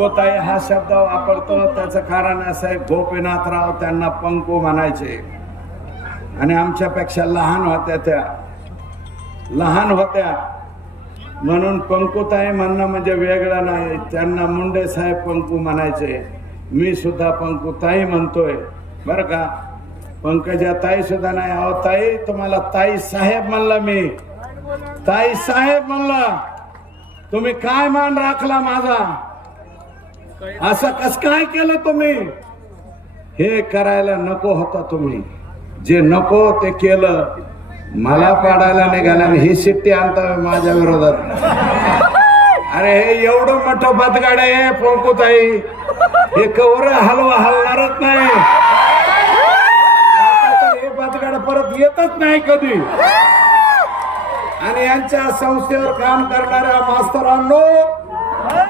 पंकोताई हा शब्द वापरतो. त्याचं कारण असं आहे गोपीनाथराव त्यांना पंकू म्हणायचे. आणि आमच्यापेक्षा लहान होत्या त्या. लहान होत्या. म्हणून पंकुताई म्हणणं म्हणजे वेगळं नाही. त्यांना मुंडे साहेब पंकू म्हणायचे. मी सुद्धा पंकुताई म्हणतोय. बरं का? पंकजा ताई सुद्धा नाही. अहो ताई तुम्हाला ताई साहेब म्हणला मी. ताई साहेब म्हणला. तुम्ही काय मान राखला माझा? असं कस काय केलं तुम्ही? हे करायला नको होता तुम्ही. जे नको ते केलं मला पाडायला निघाला आणि ही शिट्टी आणता माझ्या विरोधात. अरे हे एवढं मोठं बदगाड आहे पोंकुताई हे कवर हलवा हलणारच नाही. आता तर हे बदगाड परत येतच नाही कधी. आणि यांच्या संस्थेवर काम करणाऱ्या मास्तरांनो